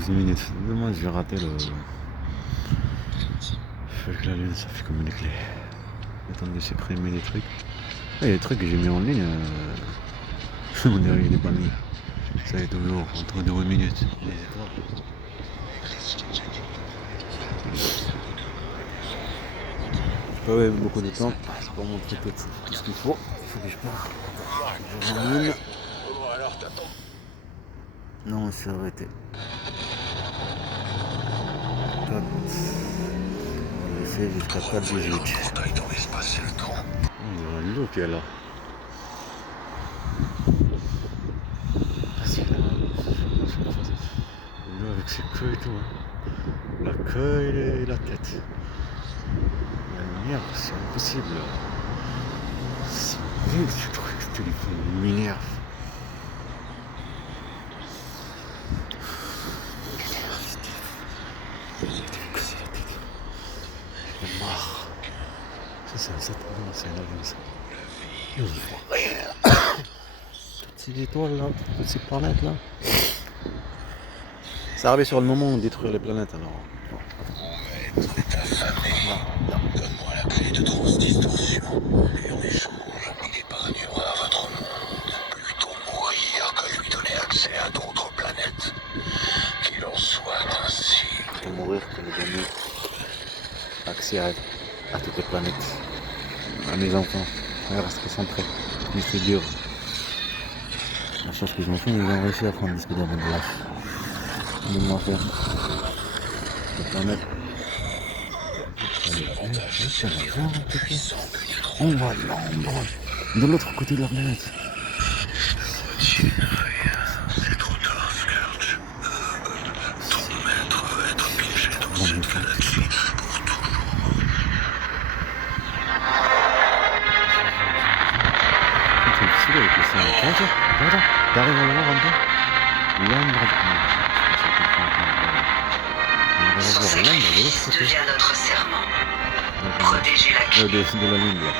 12 minutes. Dommage, j'ai raté le. Avec la lune, ça fait comme une clé. Attends de supprimer des trucs. Ah, il y a des trucs que j'ai mis en ligne. On dirait qu'il n'est pas mis. Ça est toujours entre 2 minutes. J'ai pas eu beaucoup de temps. C'est pour montrer tout ce qu'il faut. Il faut que je parte. Je ramène. Non, on s'est arrêté. On va laisser jusqu'à 4,18. Il y a un loup qui est là. Le loup avec ses queues et tout. Hein. La queue et la tête. La lumière, c'est impossible. C'est nul ce truc, ce téléphone, il m'énerve. J'en ai marre. Ça, c'est un satan, c'est un avion, ça. Ils font rien. Toutes ces étoiles là, toutes ces planètes là. Ça arrive sur le moment de détruire les planètes alors. Mon maître est affamé. Donne-moi la clé de grosse distorsion. Et en échange, il épargnera votre monde. Plutôt mourir que lui donner accès à d'autres planètes. Qu'il en soit ainsi. Plutôt mourir que lui donner accès à toutes les planètes. À mes enfants. Regarde ce qu'ils sont prêts. Mais c'est dur. La chose qu'ils ont fait, ils ont réussi à prendre des speeders de glace. Ils vont faire. Les planètes. On voit l'ombre de l'autre côté de la planète. C'est trop tard, Scourge. Ton maître va être piégé dans cette galaxie pour toujours. C'est difficile avec les scènes. Attends, t'arrives à le voir un peu. L'ombre. Son sacrifice devient notre serment. Protéger la clé, De la lune là.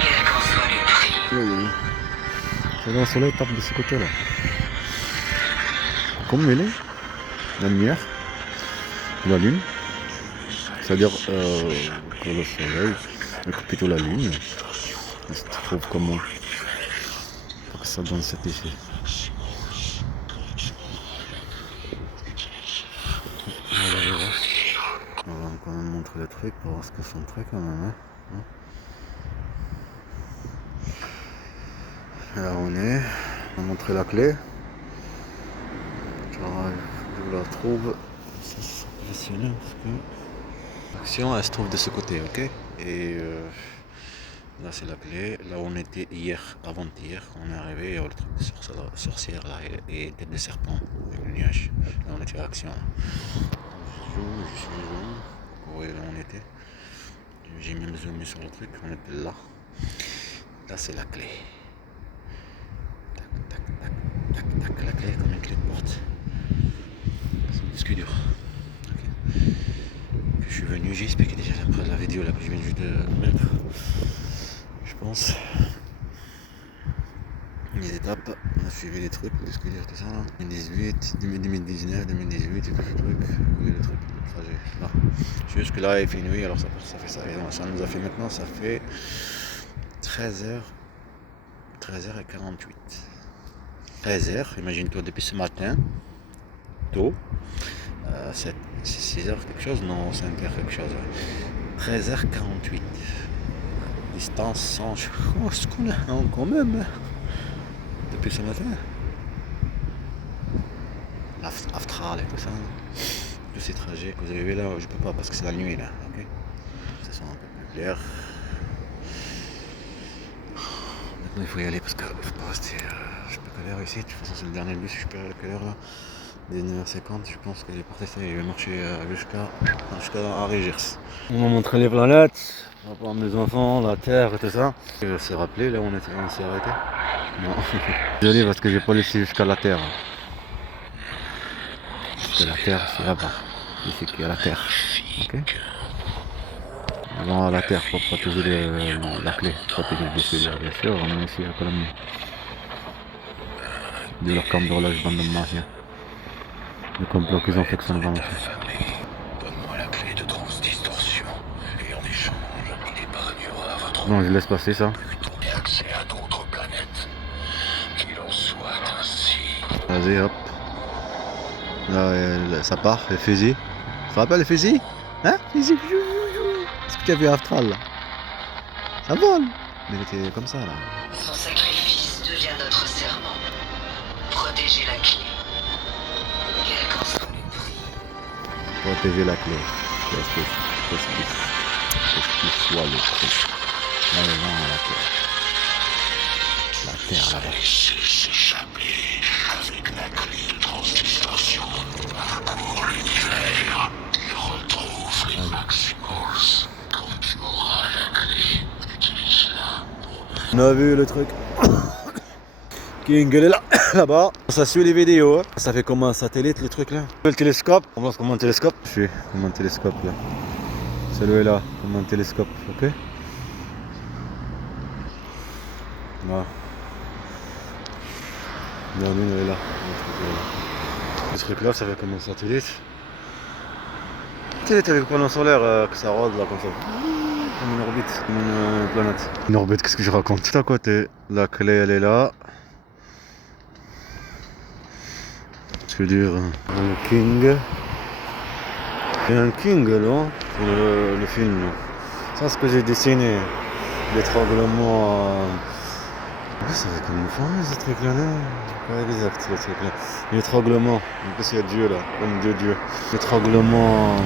quel qu'en soit le prix. Oui. C'est le soleil tape de ce côté là. Comme elle est, la lumière, la lune, c'est-à-dire que le soleil, plutôt la lune, il se trouve comment pour que ça donne cet effet. On va quand même montrer le truc pour voir ce que c'est un truc quand même. Hein. Là on est, on va montrer la clé. Je la trouve. Ça c'est professionnel parce que l'action elle se trouve de ce côté, ok. Et là c'est la clé. Là où on était hier, avant-hier, on est arrivé le truc de sorcière là et tête de serpent avec le nuage. Là on était à action. Je suis jaune. Vous voyez là où on était. J'ai même zoomé sur le truc, on était là. Là c'est la clé. Tac, la clé comme une clé de porte. C'est un disque dur. Okay. Je suis venu, j'ai expliqué déjà après la vidéo là que je viens juste de mettre. Je pense. Les étapes, on a suivi les trucs, le disque dur, tout ça là. 2018, 2019, 2018, et tout ce truc. Oui, le truc, le trajet. Là. Jusque là il fait nuit, alors ça fait ça. Et donc, ça nous a fait maintenant, ça fait 13h. 13h48. 13h, imagine-toi depuis ce matin, tôt, c'est 6h quelque chose, non 5h quelque chose, ouais. 13h48. Distance 100, oh, ce qu'on a quand même, depuis ce matin. L'astral et tout ça, tous ces trajets que vous avez vu là, je peux pas parce que c'est la nuit là, ok. Ça sent un peu plus clair. Maintenant il faut y aller parce que je peux pas rester. Je peux quelle heure ici, de toute façon c'est le dernier bus, je peux à quelle heure là 19h50, je pense que j'ai porté ça et je vais marcher jusqu'à Régers. On m'a montré les planètes, par rapport à mes enfants, la Terre et tout ça. Je s'est rappelé là où on s'est arrêté. Non, désolé parce que j'ai pas laissé jusqu'à la Terre. Parce que la Terre c'est là-bas, ici qu'il y a la Terre. Ok. Avant la Terre pour protéger la clé, protéger le disque, bien sûr, on est ici à Colombie. De leur camp d'horloge bande de mafia. Le complot qu'ils ont fait que ça ne va pas. Donne-moi la clé de transdistorsion et en échange, il épargnera votre Non, je laisse passer ça. lui donner accès à d'autres planètes. Qu'il en soit ainsi. Vas-y, hop. Là, ça part, les fusils. Tu te rappelles les fusils? Hein? Fusils. Est-ce que tu as vu Astral là? Ça vole. Mais il était comme ça là. Son sacrifice devient notre serment. Protéger la clé. Quel qu'en soit le prix. Protéger la clé. Qu'est-ce qui soit le truc? Allez, non, la terre là-bas. Laissez s'échapper avec la clé de transdistorsion. Parcours l'univers et retrouve les Maximals. Quand tu auras la clé, utilise-la pour On a vu le truc. King, il est là, là-bas. Ça suit les vidéos. Hein. Ça fait comme un satellite le truc là. Le télescope. On lance comme un télescope. Je suis comme un télescope là. Celui-là, comme un télescope, ok? Voilà. La lune elle est là. Le truc là, ça fait comme un satellite. Satellite avec panneau solaire que ça rôde là comme ça. Comme une orbite, comme une planète. Une orbite, qu'est-ce que je raconte? Tout à côté, la clé elle est là. Je veux dire, un king. Il y a un king là, pour le film. Là. Ça, c'est ce que j'ai dessiné. L'étranglement. Ça fait comme une forme ce truc là, non? Pas exact ce truc là. L'étranglement. En plus, il y a Dieu là, comme Dieu. L'étranglement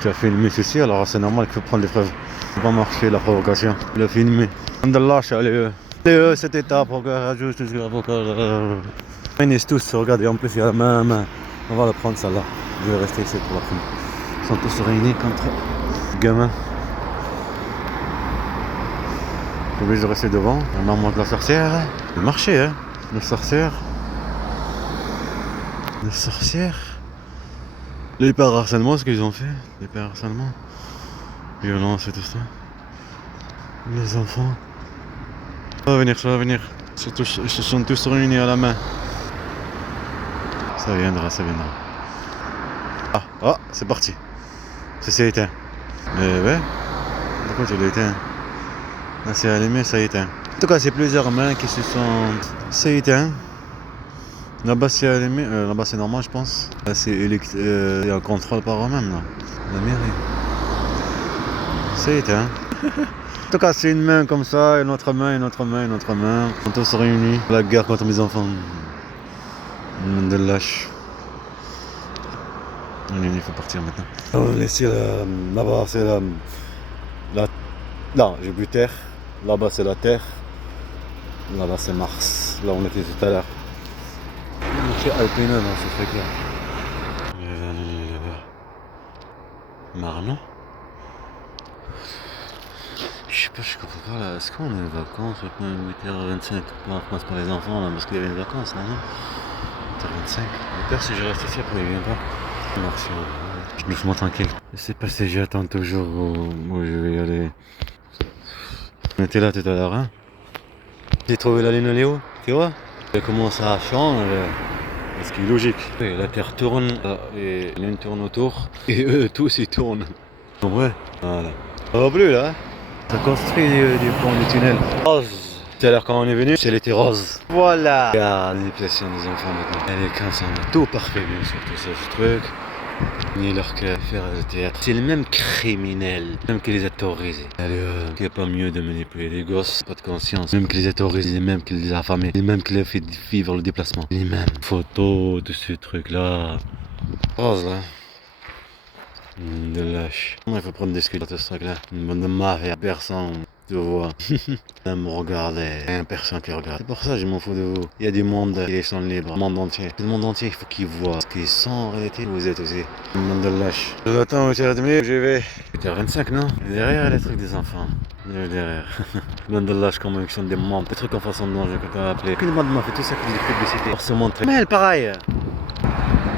qui a filmé ceci, alors c'est normal qu'il faut prendre des preuves. Ça va marcher la provocation. Il a filmé. Alhamdulillah, allez, cet état pour que rajoute pour que. Ils finissent tous, regardez, en plus il y a la main. On va la prendre celle-là. Je vais rester ici pour la prendre. Ils sont tous réunis contre gamin. Je suis obligé de rester devant. La maman de la sorcière. Le marché, hein. La sorcière. La sorcière. L'hyper-harcèlement, ce qu'ils ont fait. L'hyper-harcèlement. Violence et tout ça. Les enfants. Ça va venir, ça va venir. Ils se sont tous réunis à la main. Ça viendra, ça viendra. Ah, c'est parti. Ça s'est éteint. Mais ouais. Pourquoi tu l'as éteint? Là c'est allumé, ça éteint. En tout cas, c'est plusieurs mains qui se sont... C'est éteint. Là-bas c'est allumé, là-bas c'est normal je pense. Là c'est un contrôle par eux-mêmes là. La mairie. C'est éteint. En tout cas c'est une main comme ça, une autre main, une autre main, une autre main. On tous réunis. La guerre contre mes enfants. De lâche. Il faut partir maintenant. On est ici, là-bas c'est la... Non, Jupiter. Là-bas c'est la Terre. Là-bas c'est Mars. Là on était tout à l'heure. C'est alpineux dans ce truc-là. Marne. Je sais pas, je comprends pas là. Est-ce qu'on est en vacances? 8h25. On commence par les enfants là parce qu'il y avait des vacances là, non? 8h25. Le père, si je reste ici après il vient pas. Merci. Doucement tranquille. Je sais pas si j'attends toujours où je vais y aller. On était là tout à l'heure, hein. J'ai trouvé la ligne, elle est où? Tu vois? Elle commence à changer. Ce qui est logique. Et la Terre tourne et la Lune tourne autour. Et eux tous ils tournent. En vrai. Voilà. Ça va plus là. Ça construit du pont du tunnel. Rose. Tout à l'heure quand on est venu, elle était rose. Voilà. Regarde l'impression des enfants maintenant. Elle est comme ça. Tout parfait bien sûr, tout ça, ce truc. Ni leur faire le théâtre. C'est le même criminel, même qui les a terrorisés. Il n'y a pas mieux de manipuler les gosses, pas de conscience. Même qui les a terrorisés, les mêmes qui les a affamés, les mêmes qui les a fait vivre le déplacement. Les mêmes photos de ce truc-là. Rose là. De lâche. Il faut prendre des scuds de ce truc-là. Une bonne mafia, personne te voit. Même regarder, il y a personne qui regarde. C'est pour ça que je m'en fous de vous. Il y a du monde qui sont libres, le monde entier. Le monde entier, il faut qu'ils voient ce qu'ils sont en réalité. Vous êtes aussi. Le monde de lâche. J'attends 8h30, je vais. 8h25, non? Derrière, les trucs des enfants. Derrière. Le monde de lâche, comment ils sont des membres. Des trucs en façon de danger que tu as appelé. Tout le monde m'a fait tout ça que des publicités pour se montrer. Mais elle, pareil.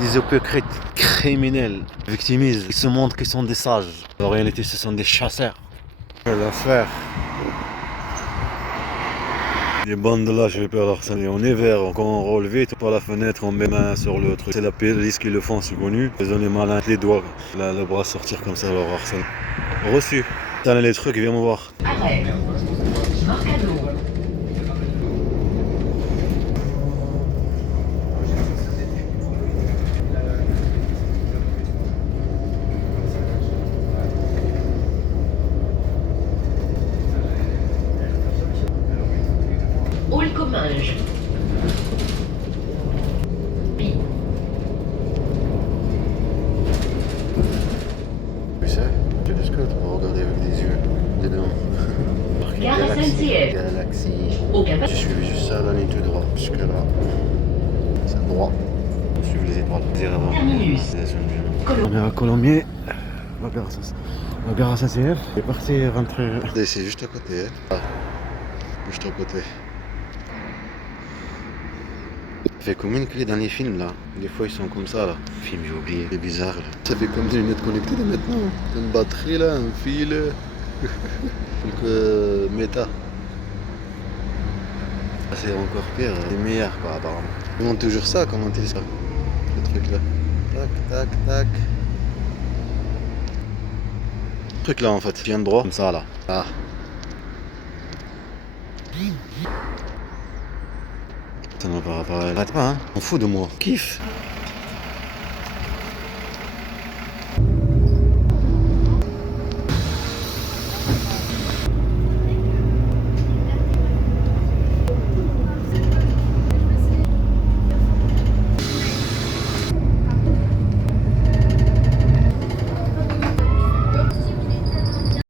Des hypocrites, criminels, victimisent. Ils se montrent qu'ils sont des sages. En réalité, ce sont des chasseurs. L'affaire. Les bandes là, j'ai peur d'Arsène. On est vert, quand on relevé, tout par la fenêtre, on met main sur le truc. C'est la police qui le font, c'est connu. Ils ont les malins, les doigts, le bras sortir comme ça, alors Arsène. Reçu. T'as les trucs, viens me voir. Arrête. Morcano. Olcominge. Pi. Tu sais, télescope, on va regarder avec des yeux dedans. Gare SNCF. Galaxie. Aucun pas. J'ai suivi juste ça, la ligne tout droit. Jusque là, c'est droit. On suit les étoiles. Dire avant. Terminus. On est à Colombier. La gare SNCF. C'est parti rentrer. C'est juste à côté. Hein. Ah. Juste à côté. Ça fait comme une clé dans les films là. Des fois ils sont comme ça là. Film j'ai oublié. C'est bizarre là. Ça fait comme des lunettes connectées là, maintenant. Une batterie là, un fil. Quelques méta. C'est encore pire, c'est meilleur quoi apparemment. Ils montent toujours ça, comment on ça. Le truc là. Tac, tac, tac. Le truc là en fait, vient de droit. Comme ça là. Ah. Ça ne va pas apparaître. Arrête pas hein. On fout de moi. Kiffe.